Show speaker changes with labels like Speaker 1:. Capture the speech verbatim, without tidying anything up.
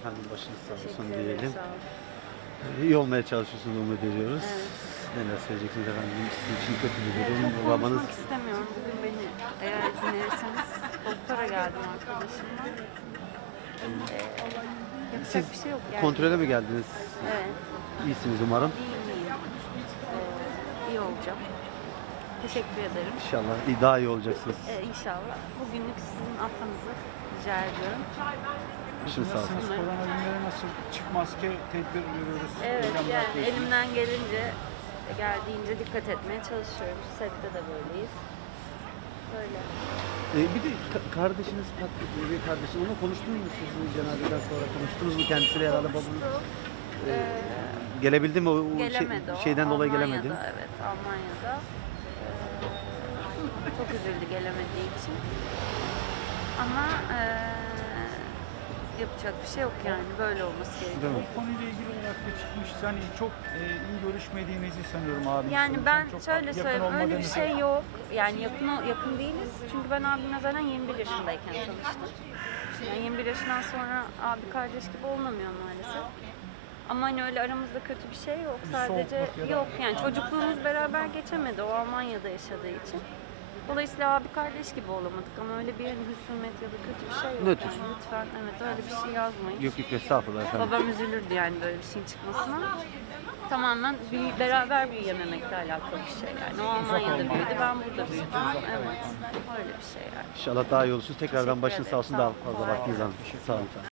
Speaker 1: efendim, başınız sağ olsun
Speaker 2: Teşekkür ederim,
Speaker 1: diyelim.
Speaker 2: sağ olun.
Speaker 1: İyi olmaya çalışıyorsunuz, umut ediyoruz.
Speaker 2: Evet.
Speaker 1: Neler söyleyeceksiniz efendim? Sizin için kötü bir
Speaker 2: Ee,
Speaker 1: durum.
Speaker 2: çok
Speaker 1: Babanız
Speaker 2: konuşmak istemiyorum. Bugün beni eğer izin verirseniz doktora geldim arkadaşımla. Ee, yapacak
Speaker 1: siz
Speaker 2: bir şey yok yani.
Speaker 1: kontrole mi geldiniz?
Speaker 2: Evet,
Speaker 1: İyisiniz umarım.
Speaker 2: iyiyim iyiyim. Ee, iyi olacağım. Teşekkür ederim.
Speaker 1: İnşallah iyi, daha iyi olacaksınız.
Speaker 2: Ee, inşallah. Bugünlük sizin affınızı rica ediyorum.
Speaker 1: Başınız sağ olsun.
Speaker 3: Nasılsınız? Korona günleri nasıl? Çift maske tedbir veriyoruz.
Speaker 2: Evet,
Speaker 3: Eylemler
Speaker 2: yani
Speaker 3: yapıyorsunuz.
Speaker 2: elimden gelince, geldiğince dikkat etmeye çalışıyorum. Sette de böyleyiz. Böyle.
Speaker 1: Ee, bir de ka- kardeşiniz, Patrik bir kardeşiniz, onunla konuştunuz mu siz bu cenazeden sonra? Konuştunuz mu kendisiyle herhalde babanız?
Speaker 2: Konuştuk.
Speaker 1: Ee,
Speaker 2: Ee,
Speaker 1: gelebildi mi? O o şey-
Speaker 2: Gelemedi o.
Speaker 1: şeyden dolayı gelemedi.
Speaker 2: Almanya'da, evet, Almanya'da. Ee, çok üzüldü gelemediği için. Ama ee, yapacak bir şey yok yani. Böyle olması gerekiyor.
Speaker 1: Değil mi?
Speaker 3: Bu konuyla ilgili olarak da çıkmış. Hani çok e, iyi görüşmediğinizi sanıyorum abi.
Speaker 2: Yani ben şöyle söyleyeyim, öyle bir şey yok. Yani yakın yakın değiliz. Çünkü ben abimle zaten yirmi bir yaşındayken tanıştım. Yani yirmi bir yaşından sonra abi kardeş gibi olunamıyor maalesef. Ama hani öyle aramızda kötü bir şey yok. Sadece
Speaker 3: soğukluk ya da-
Speaker 2: yok yani çocukluğumuz beraber geçemedi. O Almanya'da yaşadığı için. Dolayısıyla abi kardeş gibi olamadık ama öyle bir hani husumet ya da kötü bir şey yok.
Speaker 1: Nötr.
Speaker 2: Yani lütfen evet öyle bir şey yazmayın.
Speaker 1: Yok yok, estağfurullah efendim.
Speaker 2: Babam üzülürdü yani böyle bir şeyin çıkmasına. Tamamen büyü- beraber büyüyememekle alakalı bir şey yani. O Almanya'da büyüdü, ben burada büyüdüm. Evet, öyle bir şey yani.
Speaker 1: İnşallah daha iyi olursunuz. Tekrardan
Speaker 2: Teşekkür
Speaker 1: başınız sağ
Speaker 2: ederim.
Speaker 1: olsun.
Speaker 2: Sağ
Speaker 1: Daha
Speaker 2: olun.
Speaker 1: fazla
Speaker 2: Kolay
Speaker 1: vaktinizi
Speaker 2: gelsin.
Speaker 1: almayın. Sağ olun efendim.